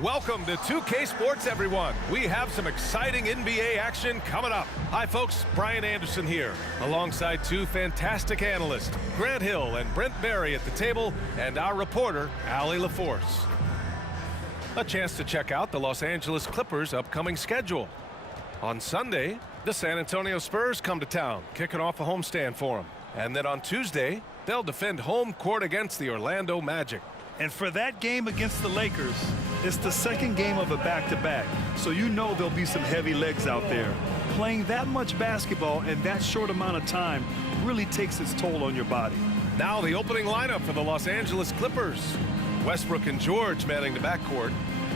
Welcome to 2K Sports, everyone. We have some exciting NBA action coming up. Hi, folks. Brian Anderson here, alongside two fantastic analysts, Grant Hill and Brent Barry at the table, and our reporter, Allie LaForce. A chance to check out the Los Angeles Clippers' upcoming schedule. On Sunday, the San Antonio Spurs come to town, kicking off a homestand for them. And then on Tuesday, they'll defend home court against the Orlando Magic. And for that game against the Lakers, it's the second game of a back-to-back, so you know there'll be some heavy legs out there. Playing that much basketball in that short amount of time really takes its toll on your body. Now the opening lineup for the Los Angeles Clippers. Westbrook and George manning the backcourt.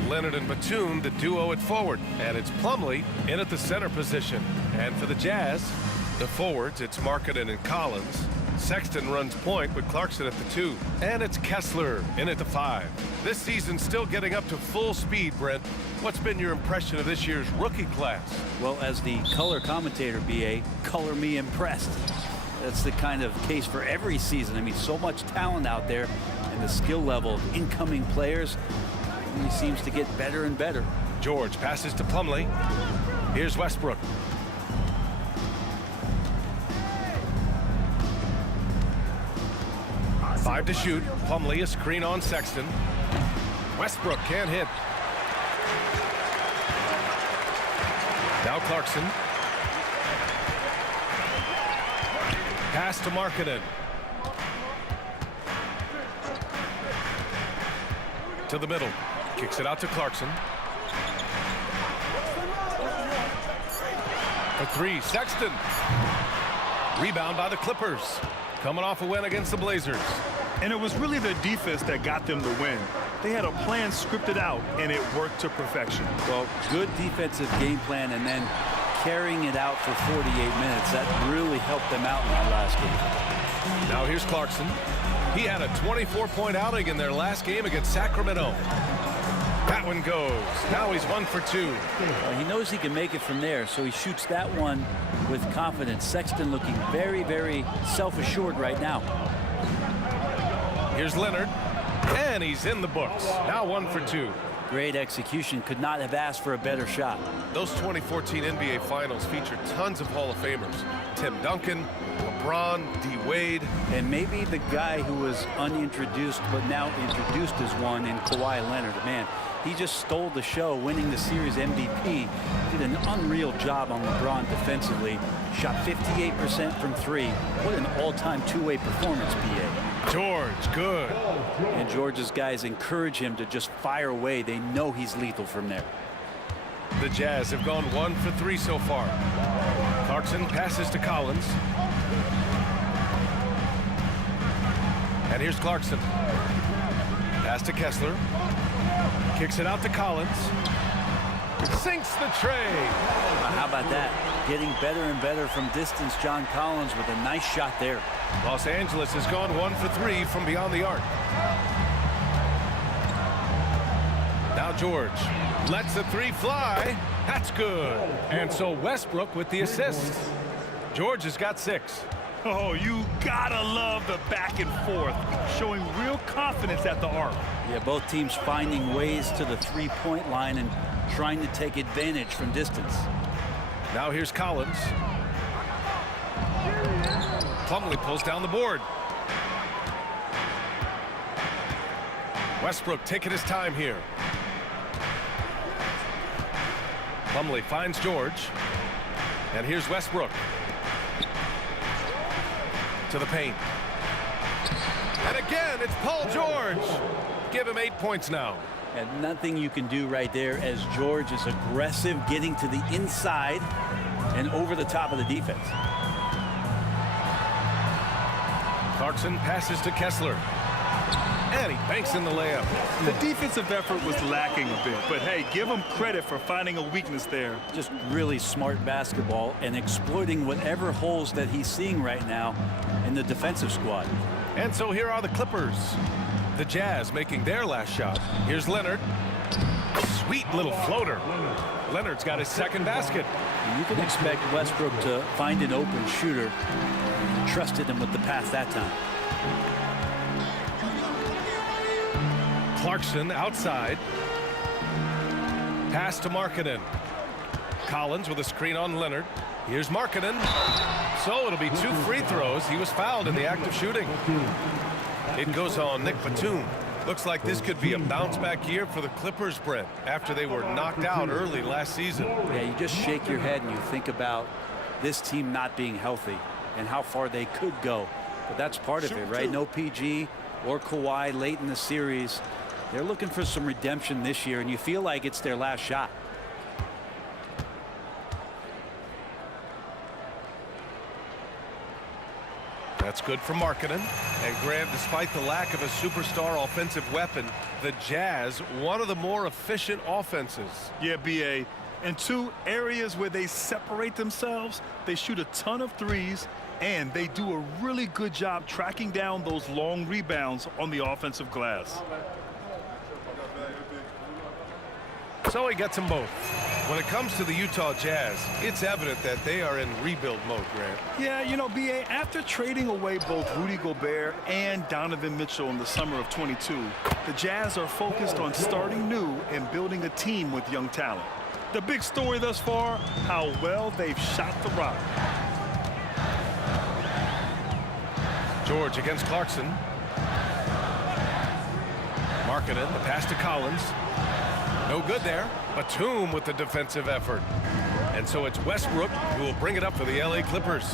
Leonard and Batum, the duo at forward. And it's Plumlee in at the center position. And for the Jazz, the forwards, it's Markkanen and Collins. Sexton runs point with Clarkson at the 2. And it's Kessler in at the 5. This season's still getting up to full speed, Brent. What's been your impression of this year's rookie class? Well, as the color commentator, BA, color me impressed. That's the kind of case for every season. I mean, so much talent out there, and the skill level of incoming players, he seems to get better and better. George passes to Plumlee. Here's Westbrook. Five to shoot. Plumlee, a screen on Sexton. Westbrook can't hit. Now Clarkson. Pass to Markkanen. To the middle. Kicks it out to Clarkson. For three, Sexton. Rebound by the Clippers. Coming off a win against the Blazers. And it was really their defense that got them the win. They had a plan scripted out, and it worked to perfection. Well, good defensive game plan, and then carrying it out for 48 minutes. That really helped them out in that last game. Now here's Clarkson. He had a 24-point outing in their last game against Sacramento. That one goes. Now he's 1 for 2. Well, he knows he can make it from there, so he shoots that one with confidence. Sexton looking very, very self-assured right now. Here's Leonard, and he's in the books. Now 1 for 2. Great execution. Could not have asked for a better shot. Those 2014 NBA Finals featured tons of Hall of Famers. Tim Duncan, LeBron, D. Wade. And maybe the guy who was unintroduced but now introduced as one in Kawhi Leonard. Man, he just stole the show, winning the series MVP. Did an unreal job on LeBron defensively. Shot 58% from 3. What an all-time two-way performance, BA. George, good. And George's guys encourage him to just fire away. They know he's lethal from there. The Jazz have gone 1 for 3 so far. Clarkson passes to Collins. And here's Clarkson. Pass to Kessler. Kicks it out to Collins. Sinks the tray. How about that? Getting better and better from distance. John Collins with a nice shot there. Los Angeles has gone 1 for 3 from beyond the arc. Now George lets the 3 fly. That's good. And so Westbrook with the assist. George has got 6. Oh, you gotta love the back and forth, showing real confidence at the arc. Yeah, both teams finding ways to the three-point line and trying to take advantage from distance. Now here's Collins. Plumlee pulls down the board. Westbrook taking his time here. Plumlee finds George. And here's Westbrook. To the paint. And again, it's Paul George. Give him 8 points now. And nothing you can do right there as George is aggressive, getting to the inside and over the top of the defense. Clarkson passes to Kessler. And he banks in the layup. The defensive effort was lacking a bit, but hey, give him credit for finding a weakness there. Just really smart basketball and exploiting whatever holes that he's seeing right now in the defensive squad. And so here are the Clippers. The Jazz making their last shot. Here's Leonard. Sweet little floater. Leonard's got his second basket. You can expect Westbrook to find an open shooter. Trusted him with the pass that time. Clarkson outside. Pass to Markkanen. Collins with a screen on Leonard. Here's Markkanen. So it'll be 2 free throws. He was fouled in the act of shooting. It goes on Nick Batum. Looks like this could be a bounce-back year for the Clippers, Brent, after they were knocked out early last season. Yeah, you just shake your head and you think about this team not being healthy and how far they could go. But that's part of it, right? No PG or Kawhi late in the series. They're looking for some redemption this year, and you feel like it's their last shot. That's good for Markkanen. And Grant, despite the lack of a superstar offensive weapon, the Jazz, one of the more efficient offenses. Yeah, BA. And 2 areas where they separate themselves, they shoot a ton of threes, and they do a really good job tracking down those long rebounds on the offensive glass. So he gets them both. When it comes to the Utah Jazz, it's evident that they are in rebuild mode, Grant. Yeah, you know, BA, after trading away both Rudy Gobert and Donovan Mitchell in the summer of 22, the Jazz are focused on starting new and building a team with young talent. The big story thus far, how well they've shot the rock. George against Clarkson. Markkanen, the pass to Collins. No good there. Batum with the defensive effort. And so it's Westbrook who will bring it up for the LA Clippers.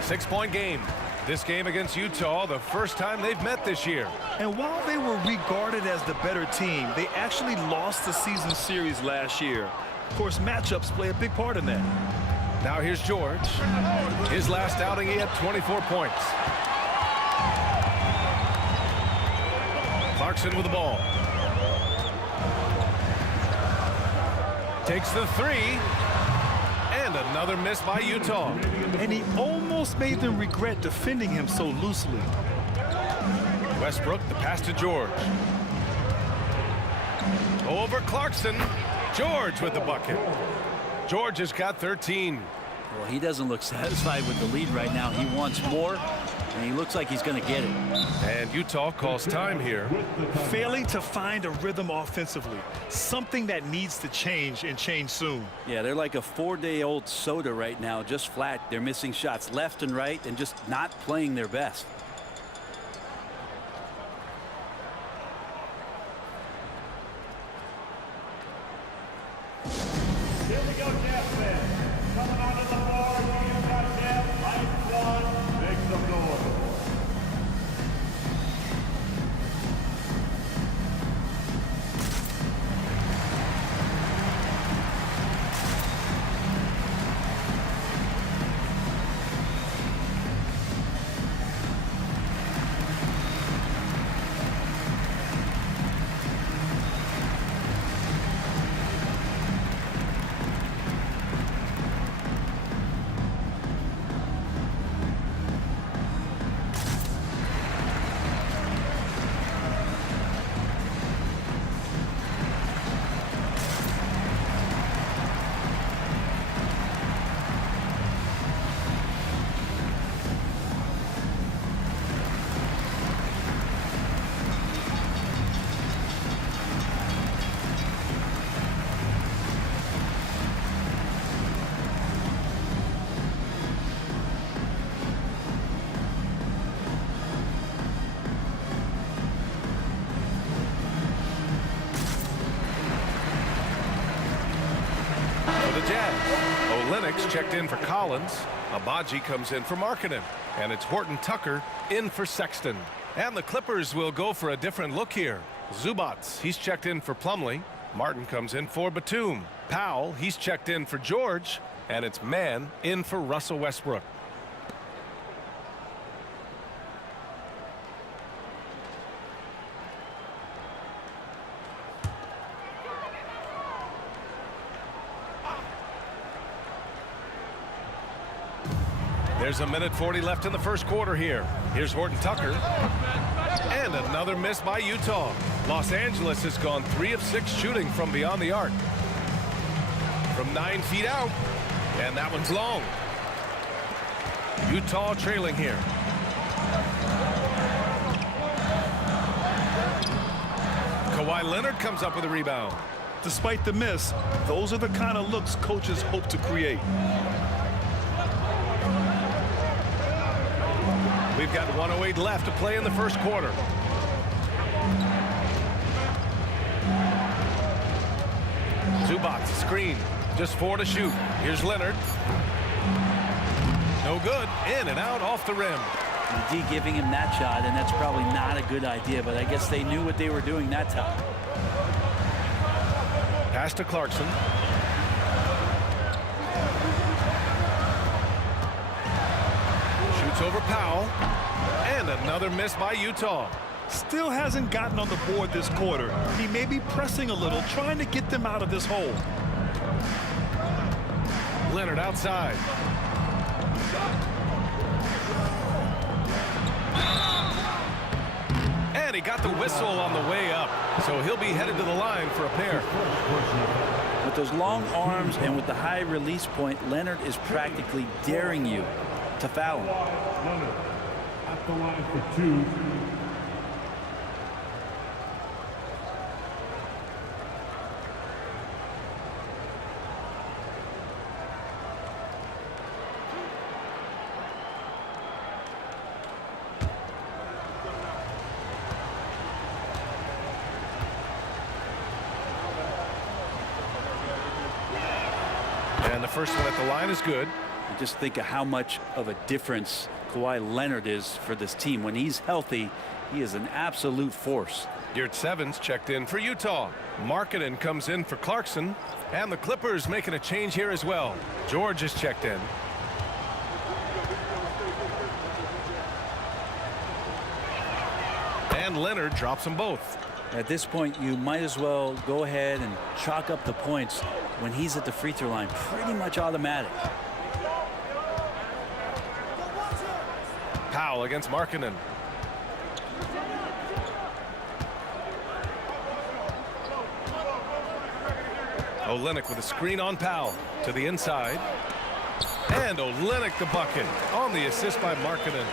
6-point game. This game against Utah, the first time they've met this year. And while they were regarded as the better team, they actually lost the season series last year. Of course, matchups play a big part in that. Now here's George. His last outing, he had 24 points. Clarkson with the ball. Takes the 3. And another miss by Utah. And he almost made them regret defending him so loosely. Westbrook, the pass to George. Over Clarkson. George with the bucket. George has got 13. Well, he doesn't look satisfied with the lead right now. He wants more, and he looks like he's going to get it. And Utah calls time here. Failing to find a rhythm offensively, something that needs to change and change soon. Yeah, they're like a 4-day-old soda right now, just flat. They're missing shots left and right and just not playing their best. Here we go, Jazz fans. Coming onto the floor, Utah Jazz, line 1, make some noise. Olenek checked in for Collins. Abaji comes in for Markkanen. And it's Horton Tucker in for Sexton. And the Clippers will go for a different look here. Zubats, he's checked in for Plumlee. Martin comes in for Batum. Powell, he's checked in for George. And it's Mann in for Russell Westbrook. There's a minute 40 left in the first quarter here. Here's Horton Tucker. And another miss by Utah. Los Angeles has gone 3 of 6 shooting from beyond the arc. From 9 feet out. And that one's long. Utah trailing here. Kawhi Leonard comes up with a rebound. Despite the miss, those are the kind of looks coaches hope to create. We've got 1:08 left to play in the first quarter. Zubac, screen, just 4 to shoot. Here's Leonard. No good, in and out off the rim. D giving him that shot, and that's probably not a good idea, but I guess they knew what they were doing that time. Pass to Clarkson. Shoots over Powell. And another miss by Utah. Still hasn't gotten on the board this quarter. He may be pressing a little, trying to get them out of this hole. Leonard outside. And he got the whistle on the way up, so he'll be headed to the line for a pair. With those long arms and with the high release point, Leonard is practically daring you to foul him. Leonard at the line for 2. And the first one at the line is good. And just think of how much of a difference Kawhi Leonard is for this team. When he's healthy, he is an absolute force. Yurt Evans checked in for Utah. Markkanen comes in for Clarkson. And the Clippers making a change here as well. George is checked in. And Leonard drops them both. At this point, you might as well go ahead and chalk up the points when he's at the free throw line. Pretty much automatic. Powell against Markkanen. Olynyk with a screen on Powell to the inside. And Olynyk the bucket on the assist by Markkanen.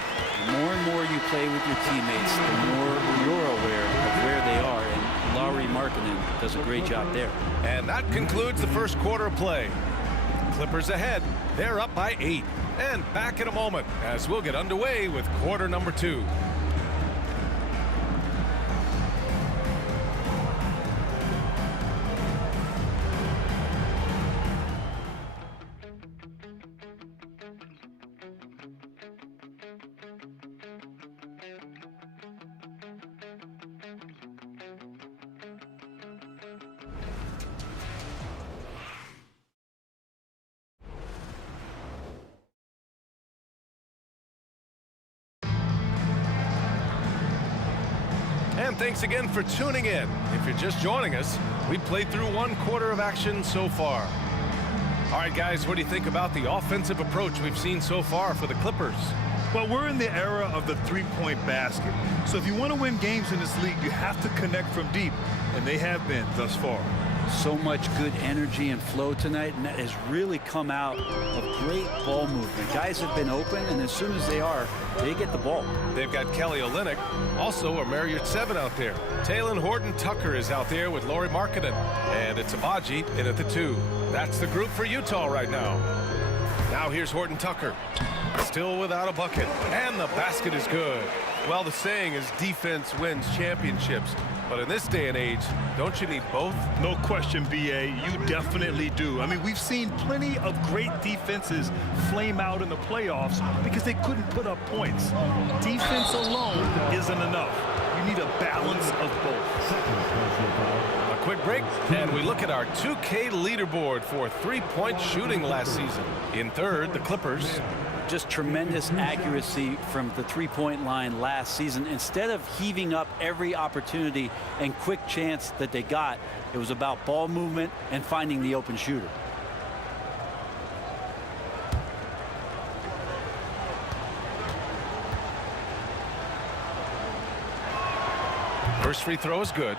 The more and more you play with your teammates, the more you're aware of where they are. And Lauri Markkanen does a great job there. And that concludes the first quarter of play. Clippers ahead. They're up by 8. And back in a moment as we'll get underway with quarter number 2. And thanks again for tuning in. If you're just joining us, we played through 1 quarter of action so far. All right, guys, what do you think about the offensive approach we've seen so far for the Clippers? Well, we're in the era of the three-point basket. So if you want to win games in this league, you have to connect from deep, and they have been thus far. So much good energy and flow tonight, and that has really come out of great ball movement. Guys have been open, and as soon as they are, they get the ball. They've got Kelly Olynyk, also Omer Yurtseven out there. Talen Horton-Tucker is out there with Lauri Markkanen, and it's Agbaji in at the 2. That's the group for Utah right now. Now here's Horton-Tucker, still without a bucket, and the basket is good. Well, the saying is defense wins championships. But in this day and age, don't you need both? No question, B.A. You definitely do. I mean, we've seen plenty of great defenses flame out in the playoffs because they couldn't put up points. Defense alone isn't enough. You need a balance of both. A quick break, and we look at our 2K leaderboard for three-point shooting last season. In third, the Clippers. Just tremendous accuracy from the three-point line last season. Instead of heaving up every opportunity and quick chance that they got, it was about ball movement and finding the open shooter. First free throw is good.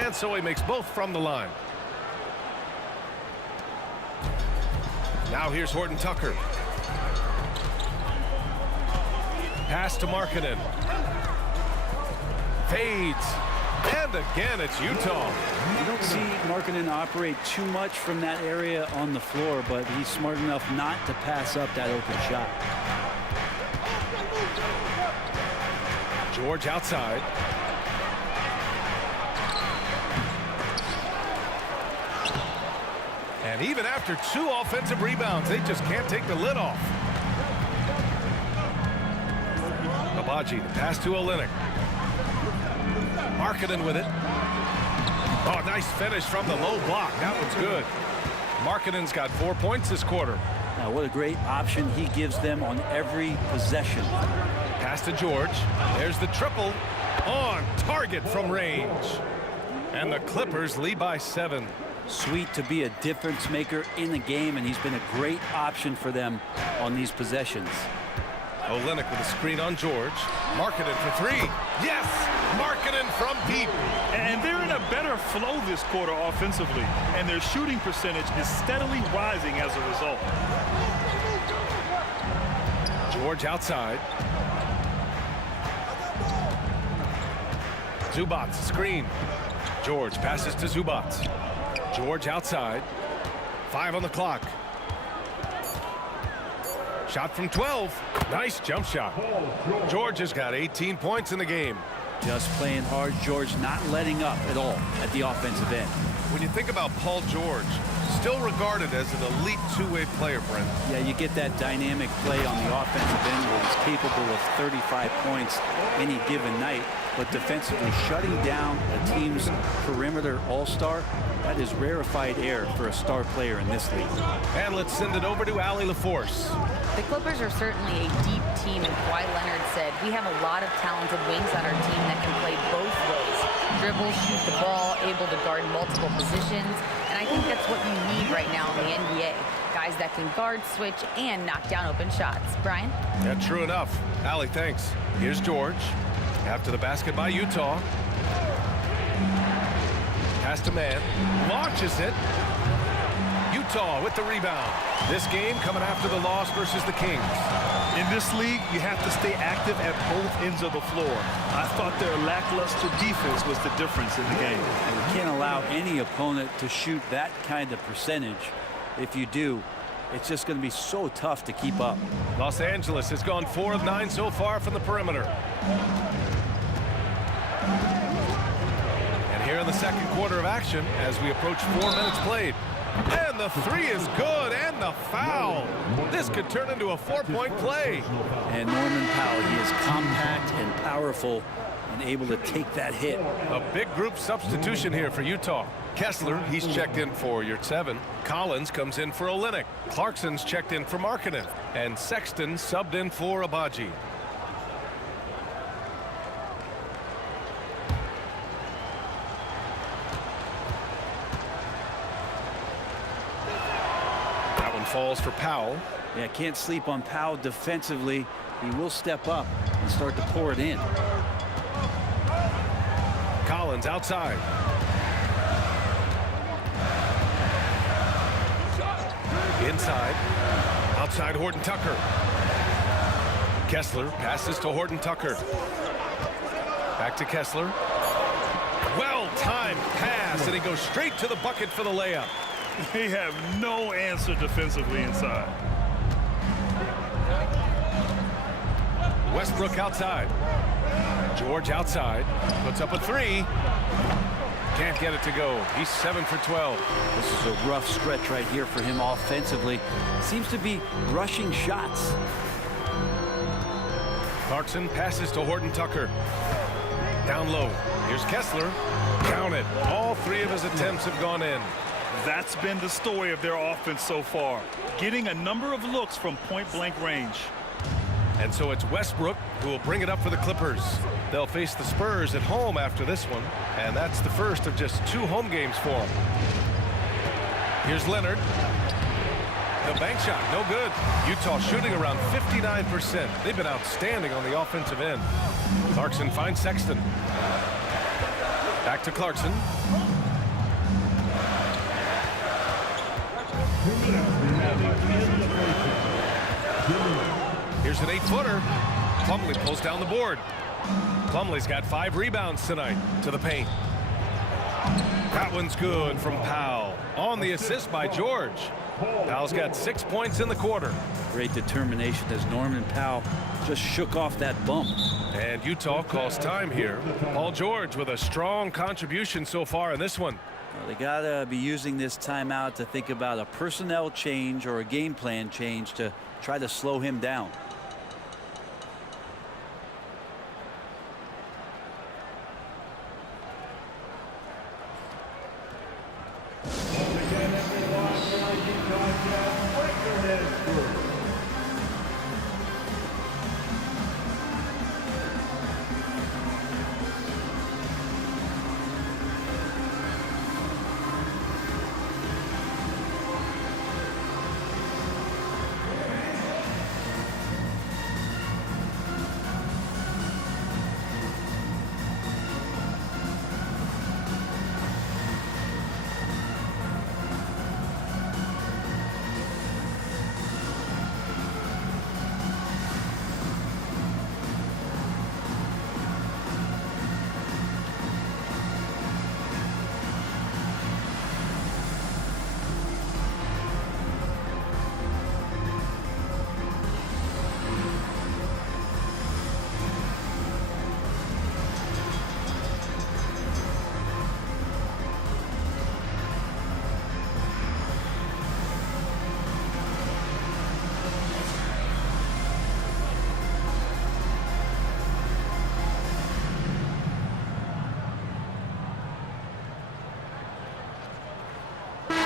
And so he makes both from the line. Now here's Horton Tucker. Pass to Markkanen. Fades. And again, it's Utah. You don't see Markkanen operate too much from that area on the floor, but he's smart enough not to pass up that open shot. George outside. And even after 2 offensive rebounds, they just can't take the lid off. Agbaji, the pass to Olynyk. Markkanen with it. Oh, nice finish from the low block. That one's good. Markkanen's got 4 points this quarter. Now, what a great option he gives them on every possession. Pass to George. There's the triple. On target from range. And the Clippers lead by 7. Sweet to be a difference maker in the game, and he's been a great option for them on these possessions. Olynyk with a screen on George. Markkanen for 3. Yes! Markkanen from deep. And they're in a better flow this quarter offensively, and their shooting percentage is steadily rising as a result. George outside. Zubac screen. George passes to Zubac. George outside. 5 on the clock. Shot from 12. Nice jump shot. George has got 18 points in the game. Just playing hard. George not letting up at all at the offensive end. When you think about Paul George, still regarded as an elite two-way player, Brent. Yeah, you get that dynamic play on the offensive end where he's capable of 35 points any given night, but defensively shutting down a team's perimeter all-star, that is rarefied air for a star player in this league. And let's send it over to Allie LaForce. The Clippers are certainly a deep team, and Kawhi Leonard said, we have a lot of talented wings on our team that can play both ways. Dribble, shoot the ball, able to guard multiple positions, and I think that's what you need right now in the NBA. Guys that can guard, switch, and knock down open shots. Brian? Yeah, true enough. Allie, thanks. Here's George. After the basket by Utah. Pass to man. Launches it. Utah with the rebound. This game coming after the loss versus the Kings. In this league, you have to stay active at both ends of the floor. I thought their lackluster defense was the difference in the game. And you can't allow any opponent to shoot that kind of percentage. If you do, it's just going to be so tough to keep up. Los Angeles has gone 4 of 9 so far from the perimeter. And here in the second quarter of action as we approach 4 minutes played. And the 3 is good, and the foul. This could turn into a 4-point play. And Norman Powell, he is compact and powerful and able to take that hit. A big group substitution here for Utah. Kessler, he's checked in for Yurtseven. Collins comes in for Olynyk. Clarkson's checked in for Markkanen. And Sexton subbed in for Agbaji. That one falls for Powell. Yeah, can't sleep on Powell defensively. He will step up and start to pour it in. Collins outside. Inside. Outside Horton Tucker. Kessler passes to Horton Tucker. Back to Kessler. Well-timed pass, and he goes straight to the bucket for the layup. They have no answer defensively inside. Westbrook outside. George outside. Puts up a 3. Can't get it to go. He's 7 for 12. This is a rough stretch right here for him offensively. Seems to be rushing shots. Clarkson passes to Horton Tucker. Down low. Here's Kessler. Count it. All 3 of his attempts have gone in. That's been the story of their offense so far, getting a number of looks from point-blank range. And so it's Westbrook who will bring it up for the Clippers. They'll face the Spurs at home after this one, and that's the first of just 2 home games for them. Here's Leonard. The bank shot, no good. Utah shooting around 59%. They've been outstanding on the offensive end. Clarkson finds Sexton. Back to Clarkson. Here's an 8-footer. Plumlee pulls down the board. Plumlee's got 5 rebounds tonight to the paint. That one's good from Powell. On the assist by George. Powell's got 6 points in the quarter. Great determination as Norman Powell just shook off that bump. And Utah calls time here. Paul George with a strong contribution so far in this one. Well, they got to be using this timeout to think about a personnel change or a game plan change to try to slow him down.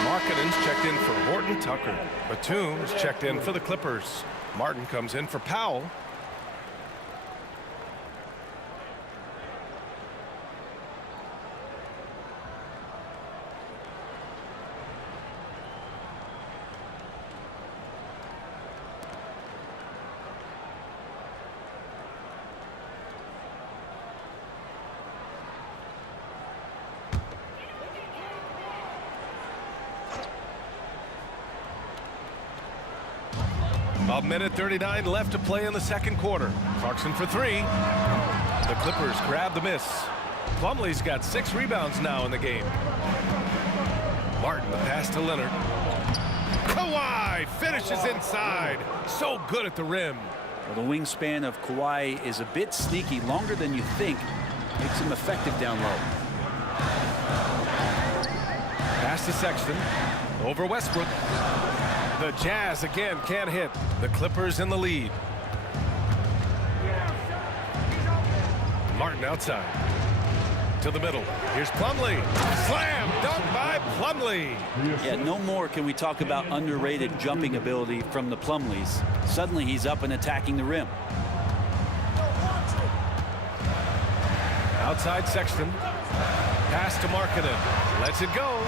Markkanen's checked in for Horton Tucker. Batum's checked in for the Clippers. Martin comes in for Powell. A minute 39 left to play in the second quarter. Clarkson for 3. The Clippers grab the miss. Plumlee's got 6 rebounds now in the game. Martin, the pass to Leonard. Kawhi finishes inside. So good at the rim. Well, the wingspan of Kawhi is a bit sneaky, longer than you think. Makes him effective down low. Pass to Sexton. Over Westbrook. The Jazz again can't hit. The Clippers in the lead. Martin outside. To the middle. Here's Plumlee. Slam dunk by Plumlee. Yeah, no more can we talk about underrated jumping ability from the Plumlees. Suddenly he's up and attacking the rim. Outside Sexton. Pass to Markkanen. Lets it go.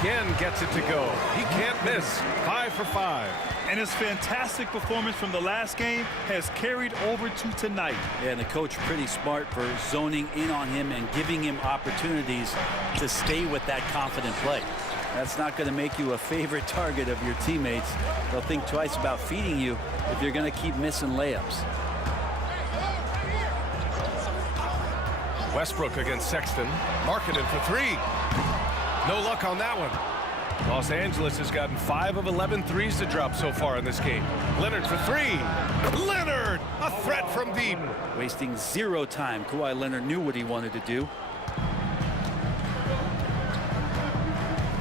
Again gets it to go. He can't miss. 5 for 5. And his fantastic performance from the last game has carried over to tonight. Yeah, and the coach pretty smart for zoning in on him and giving him opportunities to stay with that confident play. That's not going to make you a favorite target of your teammates. They'll think twice about feeding you if you're going to keep missing layups. Westbrook against Sexton. Markkanen for 3. No luck on that one. Los Angeles has gotten 5 of 11 threes to drop so far in this game. Leonard for 3. Leonard, a threat from deep. Wasting 0 time. Kawhi Leonard knew what he wanted to do.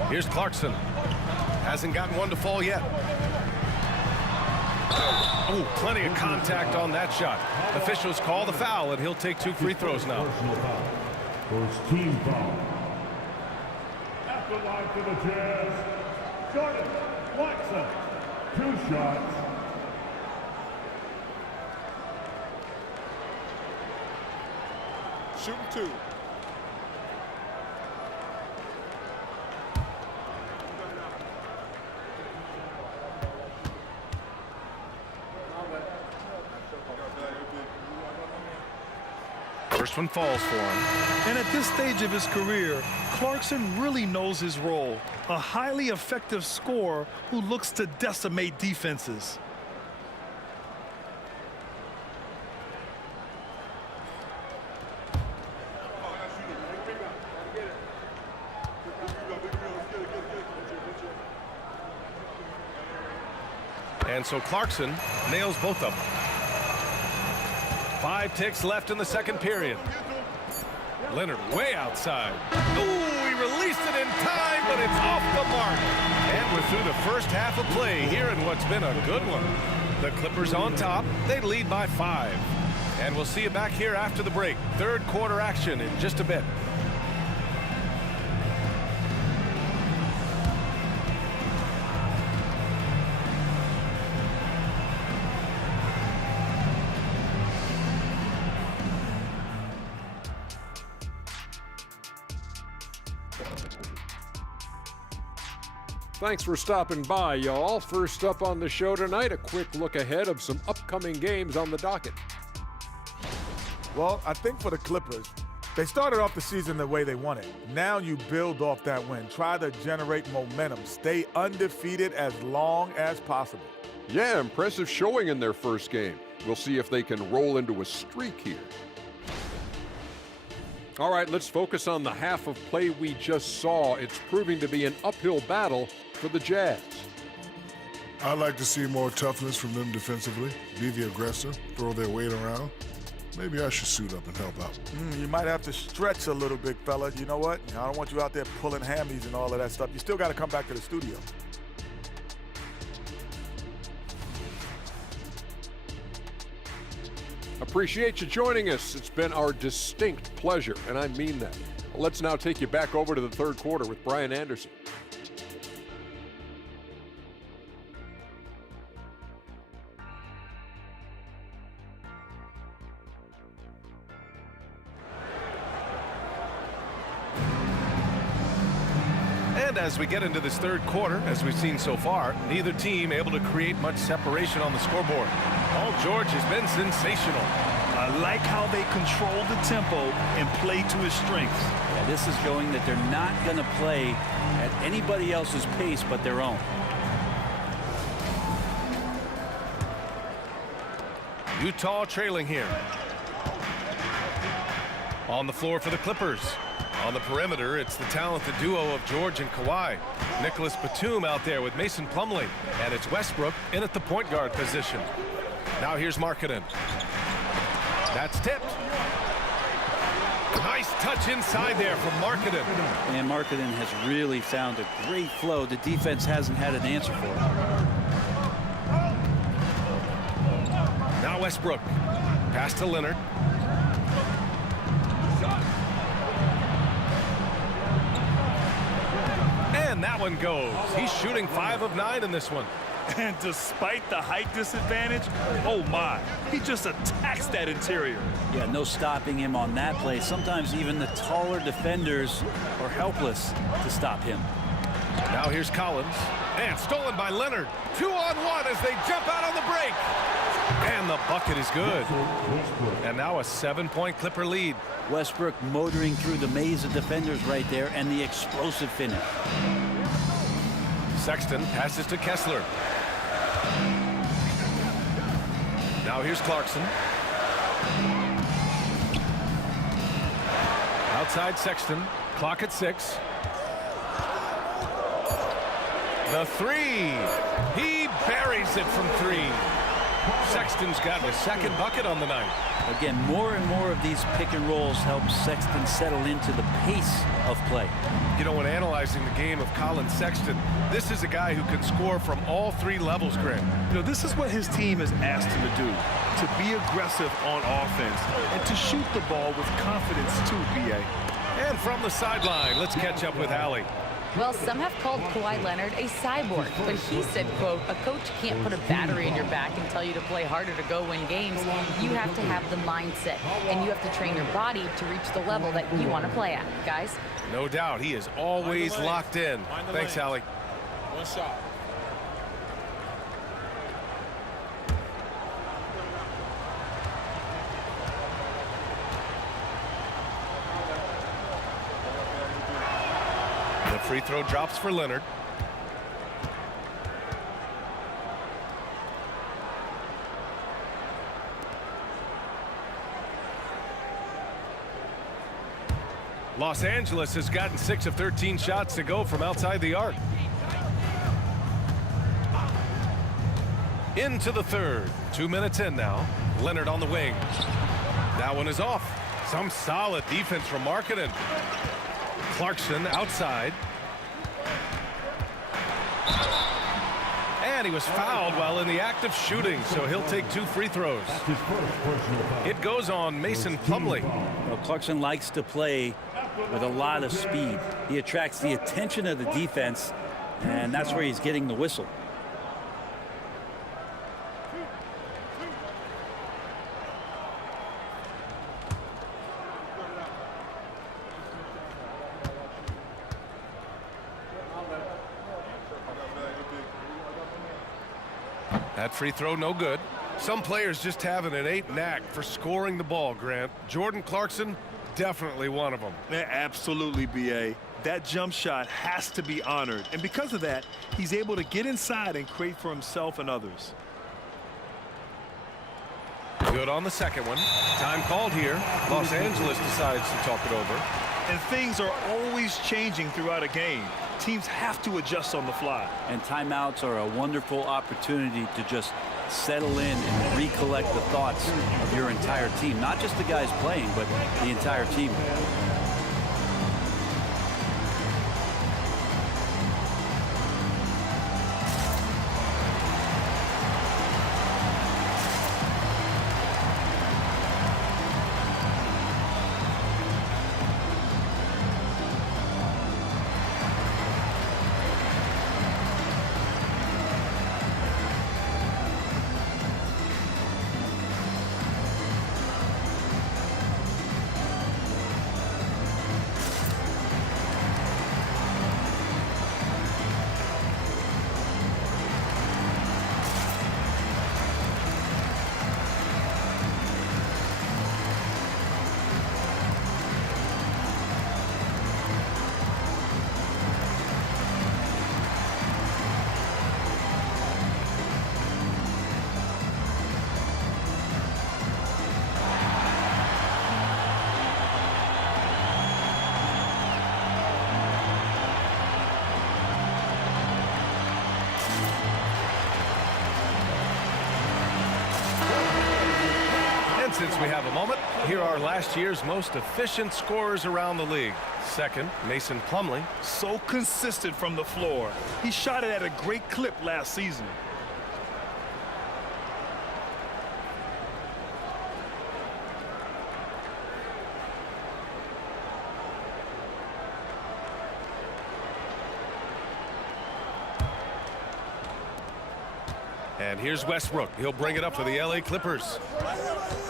Here's Clarkson. Hasn't gotten one to fall yet. Oh, plenty of contact on that shot. Officials call the foul, and he'll take 2 free throws now. First team foul. At the line for the Jazz, Jordan Watson. 2 shots. Shooting 2. First First one falls for him. And at this stage of his career, Clarkson really knows his role. A highly effective scorer who looks to decimate defenses. And so Clarkson nails both of them. 5 ticks left in the second period. Leonard way outside. Ooh, he released it in time, but it's off the mark. And we're through the first half of play here in what's been a good one. The Clippers on top. They lead by 5. And we'll see you back here after the break. Third quarter action in just a bit. Thanks for stopping by, y'all. First up on the show tonight, a quick look ahead of some upcoming games on the docket. Well, I think for the Clippers, they started off the season the way they wanted. Now you build off that win. Try to generate momentum. Stay undefeated as long as possible. Yeah, impressive showing in their first game. We'll see if they can roll into a streak here. All right, let's focus on the half of play we just saw. It's proving to be an uphill battle for the Jazz. I'd like to see more toughness from them defensively, be the aggressor, throw their weight around. Maybe I should suit up and help out. You might have to stretch a little, big fella. You know what? I don't want you out there pulling hammies and all of that stuff. You still got to come back to the studio. Appreciate you joining us. It's been our distinct pleasure, and I mean that. Let's now take you back over to the third quarter with Brian Anderson. And as we get into this third quarter, as we've seen so far, neither team able to create much separation on the scoreboard. Paul George has been sensational. I like how they control the tempo and play to his strengths. Yeah, this is showing that they're not going to play at anybody else's pace but their own. Utah trailing here. On the floor for the Clippers. On the perimeter, it's the talented duo of George and Kawhi. Nicholas Batum out there with Mason Plumlee. And it's Westbrook in at the point guard position. Now here's Markkanen. That's tipped. Nice touch inside there from Markkanen. And Markkanen has really found a great flow. The defense hasn't had an answer for it. Now Westbrook. Pass to Leonard. And that one goes. He's shooting 5 of 9 in this one. And despite the height disadvantage, oh my, he just attacks that interior. Yeah, no stopping him on that play. Sometimes even the taller defenders are helpless to stop him. Now here's Collins. And stolen by Leonard. 2-on-1 as they jump out on the break. And the bucket is good. And now a 7-point Clipper lead. Westbrook motoring through the maze of defenders right there, and the explosive finish. Sexton passes to Kessler. Now here's Clarkson. Outside Sexton. Clock at 6. The 3. He buries it from 3. Sexton's gotten a second bucket on the night. Again, more and more of these pick and rolls help Sexton settle into the pace of play. You know, when analyzing the game of Colin Sexton, this is a guy who can score from all 3 levels, Graham. You know, this is what his team has asked him to do, to be aggressive on offense and to shoot the ball with confidence too, B.A. And from the sideline, let's catch up with Allie. Well, some have called Kawhi Leonard a cyborg, but he said, quote, a coach can't put a battery in your back and tell you to play harder to go win games. You have to have the mindset, and you have to train your body to reach the level that you want to play at, guys. No doubt, he is always locked in. Thanks, Allie. One shot. free throw drops for Leonard. Los Angeles has gotten 6 of 13 shots to go from outside the arc. Into the third. 2 minutes in now. Leonard on the wing. That one is off. Some solid defense from Markkanen. Clarkson outside. And he was fouled while in the act of shooting, so he'll take 2 free throws. It goes on Mason Plumlee. Well, Clarkson likes to play with a lot of speed. He attracts the attention of the defense, and that's where he's getting the whistle. That free throw no good. Some players just have an innate knack for scoring the ball, Grant. Jordan Clarkson, definitely one of them. Yeah, absolutely, B.A. That jump shot has to be honored. And because of that, he's able to get inside and create for himself and others. Good on the second one. Time called here. Los Angeles decides to talk it over. And things are always changing throughout a game. Teams have to adjust on the fly. And timeouts are a wonderful opportunity to just settle in and recollect the thoughts of your entire team. Not just the guys playing, but the entire team. Since we have a moment, here are last year's most efficient scorers around the league. Second, Mason Plumlee. So consistent from the floor. He shot it at a great clip last season. And here's Westbrook. He'll bring it up for the LA Clippers.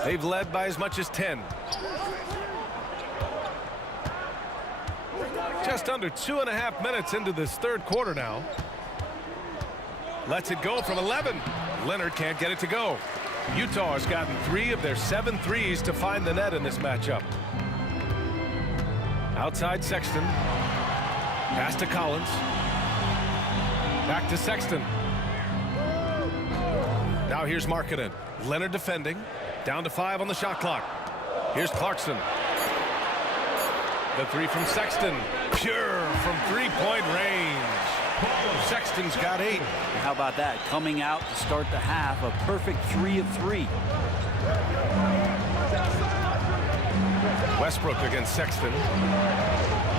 They've led by as much as 10. Just under 2.5 minutes into this third quarter now. Lets it go from 11. Leonard can't get it to go. Utah has gotten 3 of their 7 threes to find the net in this matchup. Outside Sexton. Pass to Collins. Back to Sexton. Now here's Markkanen. Leonard defending. Down to 5 on the shot clock. Here's Clarkson. The 3 from Sexton. Pure from 3-point range. Sexton's got 8. How about that? Coming out to start the half, a perfect 3 of 3. Westbrook against Sexton.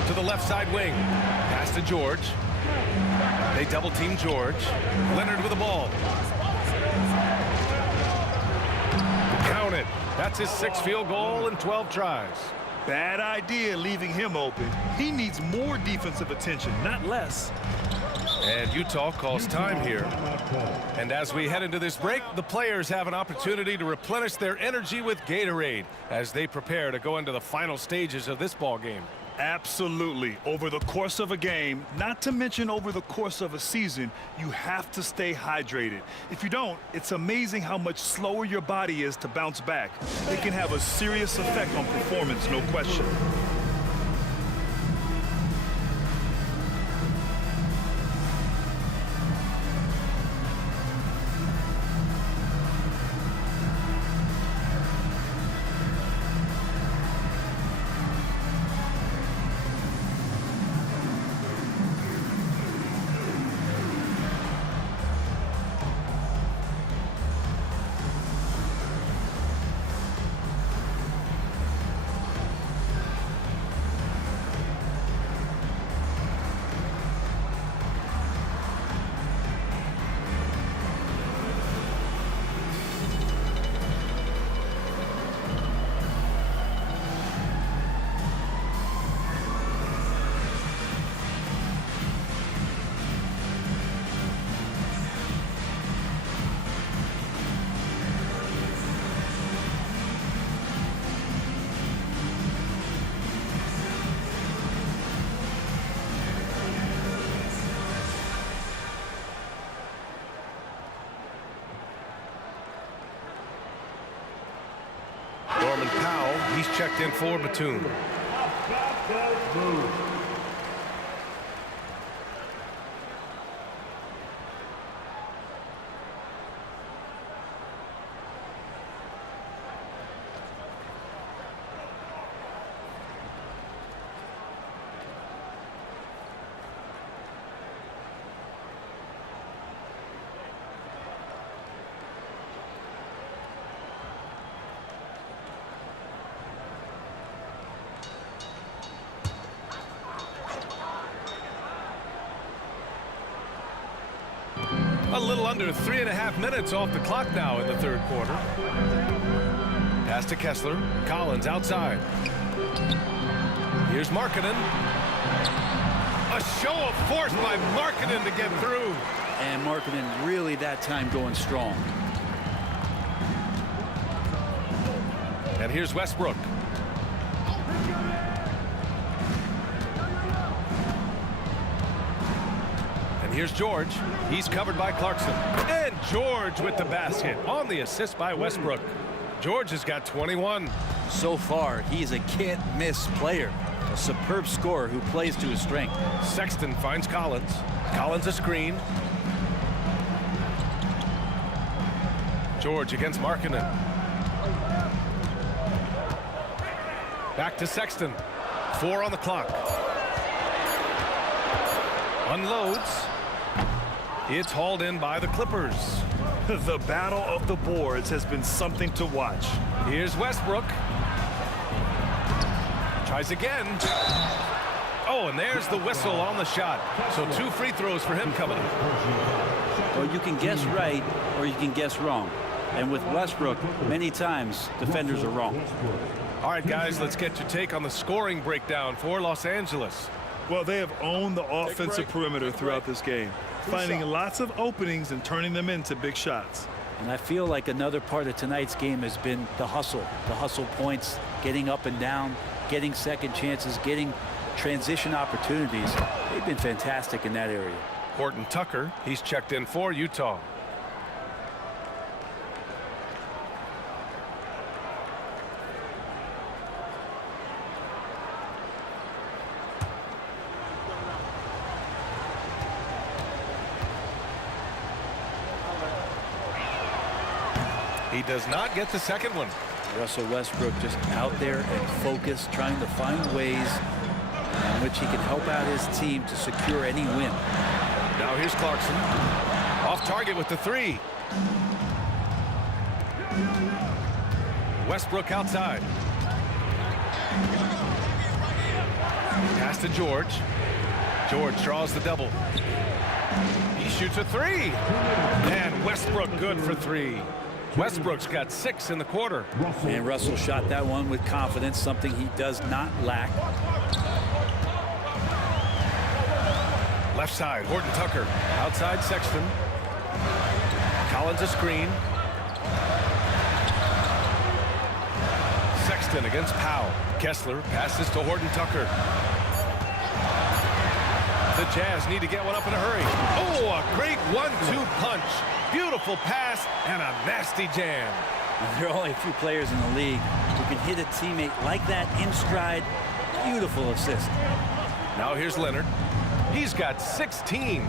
To the left side wing. Pass to George. They double team George. Leonard with the ball. Count it. That's his 6th field goal in 12 tries. Bad idea leaving him open. He needs more defensive attention, not less. And Utah calls time here. And as we head into this break, the players have an opportunity to replenish their energy with Gatorade as they prepare to go into the final stages of this ball game. Absolutely. Over the course of a game, not to mention over the course of a season, you have to stay hydrated. If you don't, it's amazing how much slower your body is to bounce back. It can have a serious effect on performance, no question. checked in for Batum. Augusta Moose. A little under 3.5 minutes off the clock now in the third quarter. Pass to Kessler. Collins outside. Here's Markkanen. A show of force by Markkanen to get through. And Markkanen really that time going strong. And here's Westbrook. And here's George. He's covered by Clarkson. And George with the basket on the assist by Westbrook. George has got 21. So far, he's a can't-miss player. A superb scorer who plays to his strength. Sexton finds Collins. Collins a screen. George against Markkanen. Back to Sexton. 4 on the clock. Unloads. It's hauled in by the Clippers. The battle of the boards has been something to watch. Here's Westbrook. Tries again. Oh, and there's the whistle on the shot. So 2 free throws for him coming up. Well, you can guess right or you can guess wrong. And with Westbrook, many times defenders are wrong. All right, guys, let's get your take on the scoring breakdown for Los Angeles. Well, they have owned the offensive perimeter throughout this game, finding lots of openings and turning them into big shots. And I feel like another part of tonight's game has been the hustle points, getting up and down, getting second chances, getting transition opportunities. They've been fantastic in that area. Horton Tucker, he's checked in for Utah. He does not get the second one. Russell Westbrook just out there and focused, trying to find ways in which he can help out his team to secure any win. Now here's Clarkson. Off target with the 3. Westbrook outside. Pass to George. George draws the double. He shoots a 3. And Westbrook good for 3. Westbrook's got 6 in the quarter. And Russell shot that one with confidence, something he does not lack. Left side, Horton Tucker. Outside Sexton. Collins a screen. Sexton against Powell. Kessler passes to Horton Tucker. The Jazz need to get one up in a hurry. Oh, a great 1-2 punch. Beautiful pass and a nasty jam. There are only a few players in the league who can hit a teammate like that in stride. Beautiful assist. Now here's Leonard. He's got 16.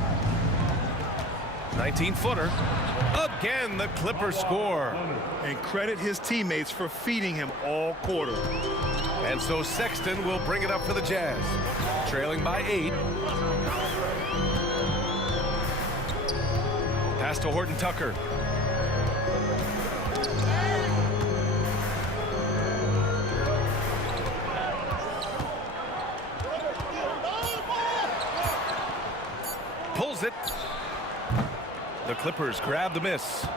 19-footer. Again, the Clippers score. And credit his teammates for feeding him all quarter. And so Sexton will bring it up for the Jazz. Trailing by 8. Pass to Horton Tucker. Pulls it. The Clippers grab the miss.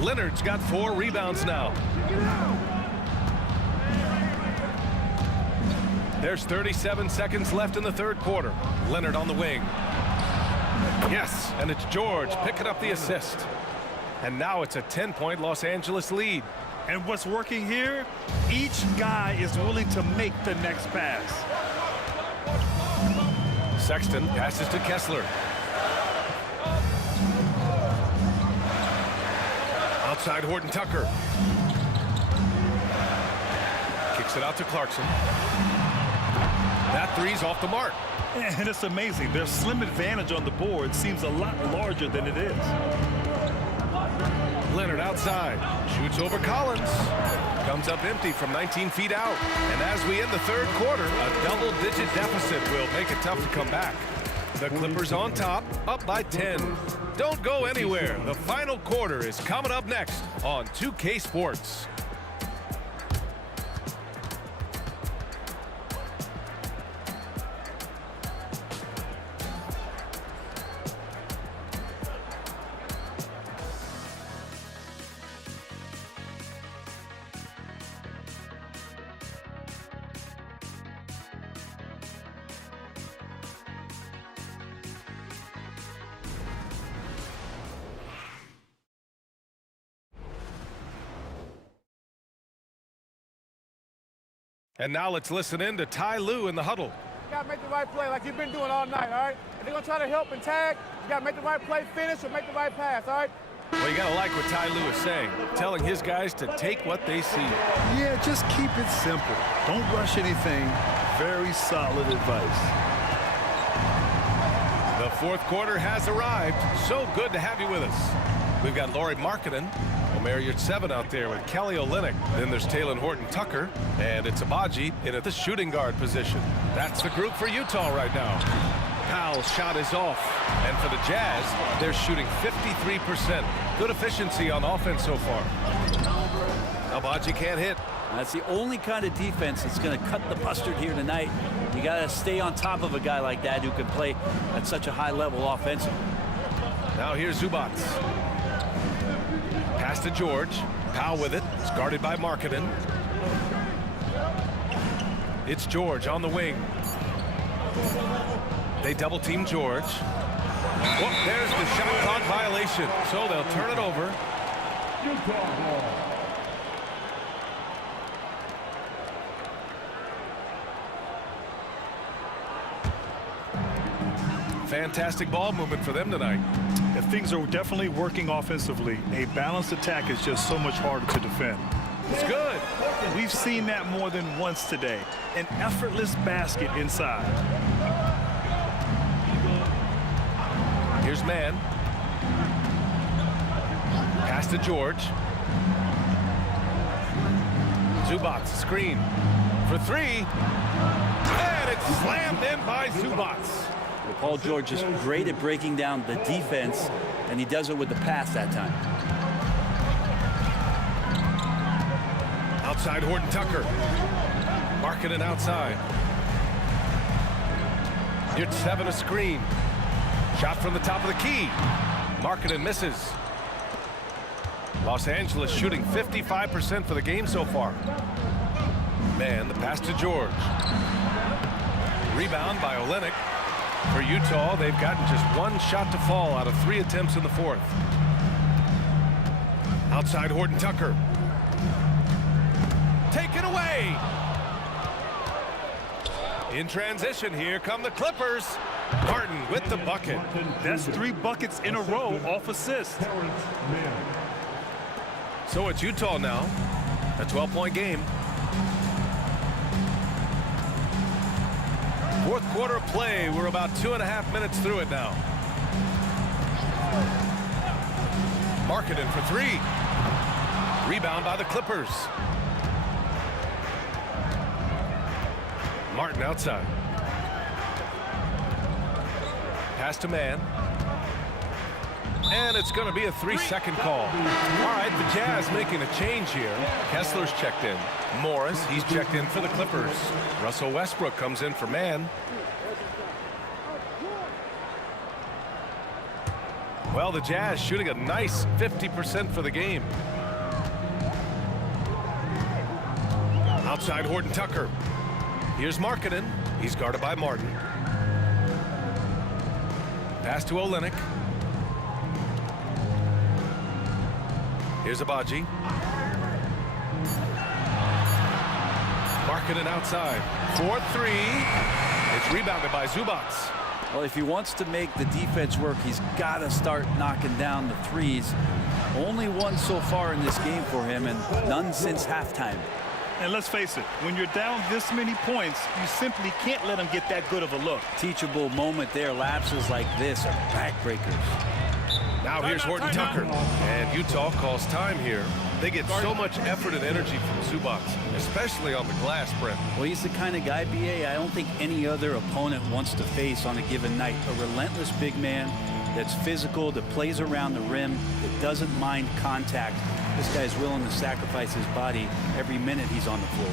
Leonard's got 4 rebounds now. There's 37 seconds left in the third quarter. Leonard on the wing. Yes, and it's George picking up the assist. And now it's a 10-point Los Angeles lead. And what's working here? Each guy is willing to make the next pass. Sexton passes to Kessler. Outside Horton Tucker. Kicks it out to Clarkson. That three's off the mark. And it's amazing. Their slim advantage on the board seems a lot larger than it is. Leonard outside. Shoots over Collins. Comes up empty from 19 feet out. And as we end the third quarter, a double-digit deficit will make it tough to come back. The Clippers on top, up by 10. Don't go anywhere. The final quarter is coming up next on 2K Sports. And now let's listen in to Ty Lue in the huddle. You got to make the right play like you've been doing all night, all right? If they're going to try to help and tag, you got to make the right play, finish, or make the right pass, all right? Well, you got to like what Ty Lue is saying, telling his guys to take what they see. Yeah, just keep it simple. Don't rush anything. Very solid advice. The fourth quarter has arrived. So good to have you with us. We've got Lauri Markkanen, Omer Yurtseven out there with Kelly Olynyk. Then there's Talen Horton-Tucker, and it's Agbaji in at the shooting guard position. That's the group for Utah right now. Powell's shot is off. And for the Jazz, they're shooting 53%. Good efficiency on offense so far. Agbaji can't hit. That's the only kind of defense that's going to cut the mustard here tonight. You got to stay on top of a guy like that who can play at such a high level offensively. Now here's Zubac. Pass to George. Powell with it. It's guarded by Markkanen. It's George on the wing. They double team George. Oh, there's the shot clock violation. So they'll turn it over. Fantastic ball movement for them tonight. If things are definitely working offensively, a balanced attack is just so much harder to defend. It's good. We've seen that more than once today. An effortless basket inside. Here's Mann. Pass to George. Zubac screen for three. And it's slammed in by Zubac. Well, Paul George is great at breaking down the defense, and he does it with the pass that time. Outside Horton-Tucker. Markkanen outside. Yurtseven a screen. Shot from the top of the key. Markkanen misses. Los Angeles shooting 55% for the game so far. Mann, the pass to George. Rebound by Olynyk. For Utah, they've gotten just one shot to fall out of 3 attempts in the fourth. Outside Horton-Tucker. Taken away. In transition, here come the Clippers. Martin with the bucket. That's 3 buckets in a row off assist. So it's Utah now. A 12-point game. Fourth quarter of play. We're about 2.5 minutes through it now. Markkanen for 3. Rebound by the Clippers. Martin outside. Pass to Mann. And it's going to be a 3-second call. All right, the Jazz making a change here. Kessler's checked in. Morris, he's checked in for the Clippers. Russell Westbrook comes in for Mann. Well, the Jazz shooting a nice 50% for the game. Outside Horton-Tucker. Here's Markkanen. He's guarded by Martin. Pass to Olynyk. Here's Agbaji. Markkanen outside. 4-3. It's rebounded by Zubac. Well, if he wants to make the defense work, he's got to start knocking down the threes. Only one so far in this game for him, and none since halftime. And let's face it, when you're down this many points, you simply can't let them get that good of a look. Teachable moment there. Lapses like this are backbreakers. Now here's Horton Tucker. And Utah calls time here. They get so much effort and energy from Zubac, especially on the glass, Brent. Well, he's the kind of guy, BA, I don't think any other opponent wants to face on a given night. A relentless big man that's physical, that plays around the rim, that doesn't mind contact. This guy's willing to sacrifice his body every minute he's on the floor.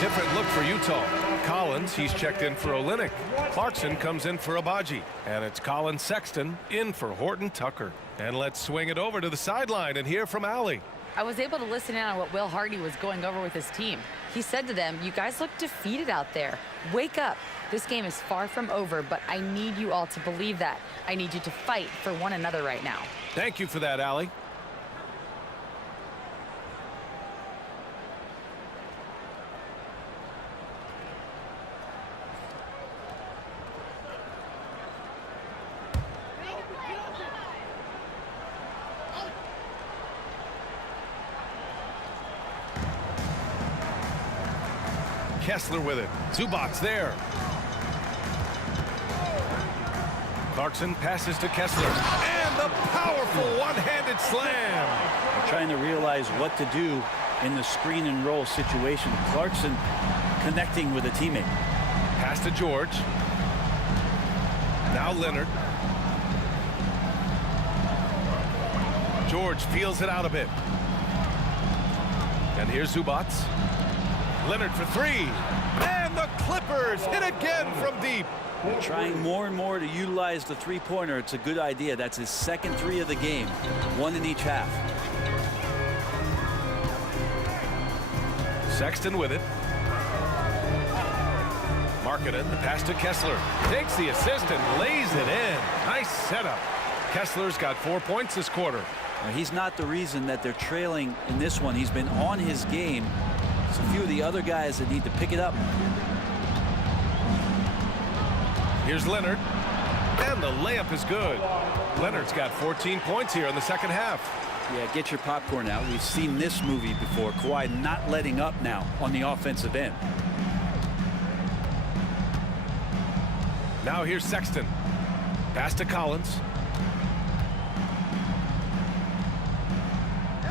Different look for Utah. Collins, he's checked in for Olynyk. Clarkson comes in for Abaji. And it's Colin Sexton in for Horton Tucker. And let's swing it over to the sideline and hear from Allie. I was able to listen in on what Will Hardy was going over with his team. He said to them, you guys look defeated out there. Wake up. This game is far from over, but I need you all to believe that. I need you to fight for one another right now. Thank you for that, Allie. Kessler with it. Zubac there. Clarkson passes to Kessler. And the powerful one-handed slam. They're trying to realize what to do in the screen and roll situation. Clarkson connecting with a teammate. Pass to George. Now Leonard. George feels it out a bit. And here's Zubac. Leonard for three. And the Clippers hit again from deep. Trying more and more to utilize the three-pointer. It's a good idea. That's his second three of the game. One in each half. Sexton with it. Markkanen, the pass to Kessler. Takes the assist and lays it in. Nice setup. Kessler's got 4 points this quarter. Now, he's not the reason that they're trailing in this one. He's been on his game. It's a few of the other guys that need to pick it up. Here's Leonard. And the layup is good. Leonard's got 14 points here in the second half. Yeah, get your popcorn out. We've seen this movie before. Kawhi not letting up now on the offensive end. Now here's Sexton. Pass to Collins.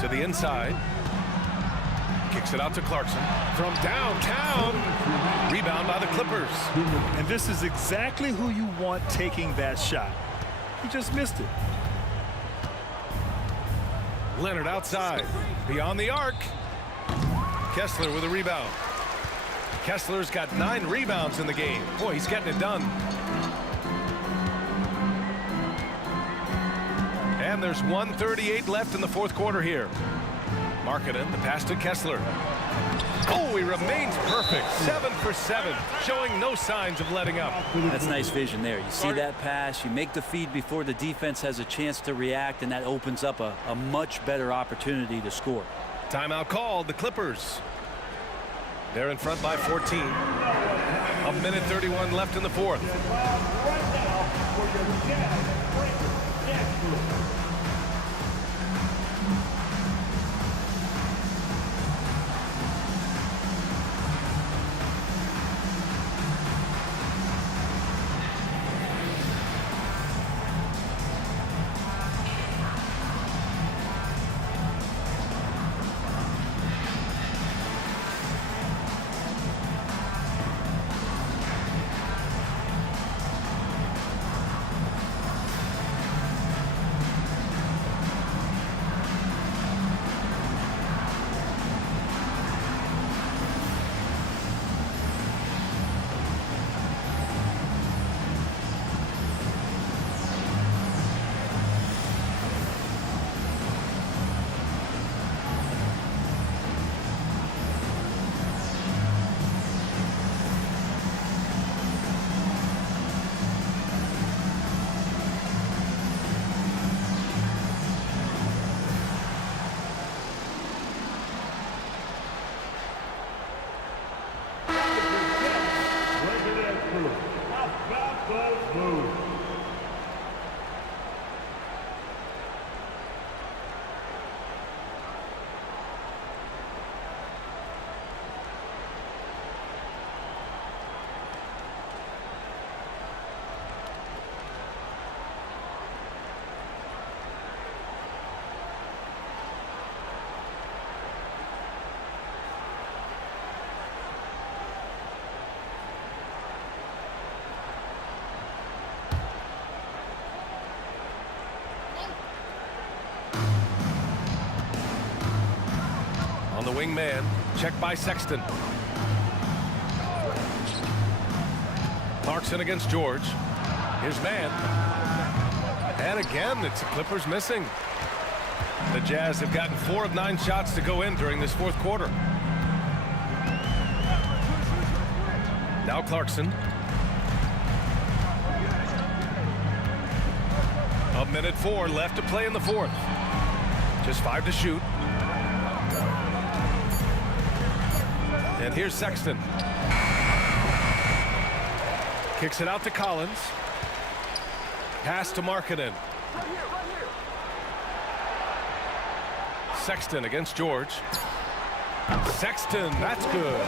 To the inside. Kicks it out to Clarkson. From downtown. Rebound by the Clippers. And this is exactly who you want taking that shot. He just missed it. Leonard outside. Beyond the arc. Kessler with a rebound. Kessler's got 9 rebounds in the game. Boy, he's getting it done. And there's 1:38 left in the fourth quarter here. Markkanen, the pass to Kessler. Oh, he remains perfect. 7 for 7, showing no signs of letting up. That's nice vision there. You see that pass, you make the feed before the defense has a chance to react, and that opens up a much better opportunity to score. Timeout called, the Clippers. They're in front by 14. 1:31 left in the fourth. Don't move. On the wing man, checked by Sexton. Clarkson against George. His man. And again, it's the Clippers missing. The Jazz have gotten 4 of 9 shots to go in during this fourth quarter. Now Clarkson. A minute 4 left to play in the fourth. Just 5 to shoot. And here's Sexton. Kicks it out to Collins. Pass to Markkanen. Sexton against George. Sexton, that's good.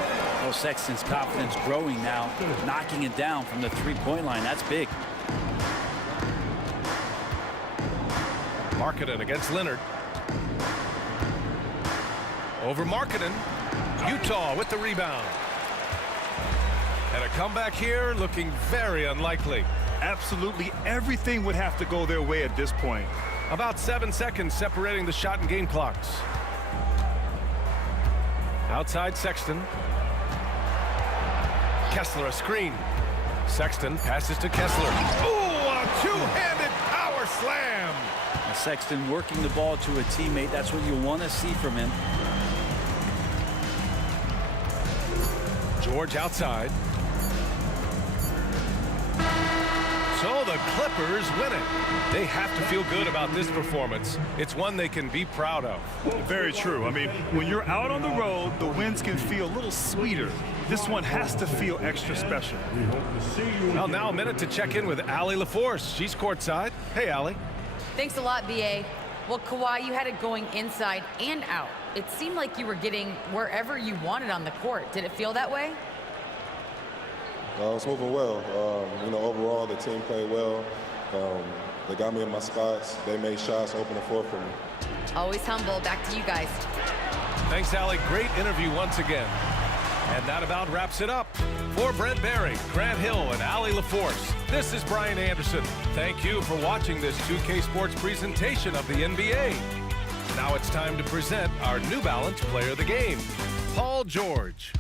Oh, Sexton's confidence growing now, knocking it down from the three-point line. That's big. Markkanen against Leonard. Over Markkanen. Utah with the rebound. And a comeback here looking very unlikely. Absolutely everything would have to go their way at this point. About 7 seconds separating the shot and game clocks. Outside Sexton. Kessler a screen. Sexton passes to Kessler. Oh, a two-handed power slam. Sexton working the ball to a teammate. That's what you want to see from him. George outside. So the Clippers win it. They have to feel good about this performance. It's one they can be proud of. Very true. I mean, when you're out on the road, the wins can feel a little sweeter. This one has to feel extra special. Well, now a minute to check in with Allie LaForce. She's courtside. Hey, Allie. Thanks a lot, B.A. Well, Kawhi, you had it going inside and out. It seemed like you were getting wherever you wanted on the court. Did it feel that way? It was moving well. Overall, the team played well. They got me in my spots. They made shots, open the floor for me. Always humble. Back to you guys. Thanks, Allie. Great interview once again. And that about wraps it up. For Brent Barry, Grant Hill, and Allie LaForce, this is Brian Anderson. Thank you for watching this 2K Sports presentation of the NBA. Now it's time to present our New Balance Player of the Game, Paul George.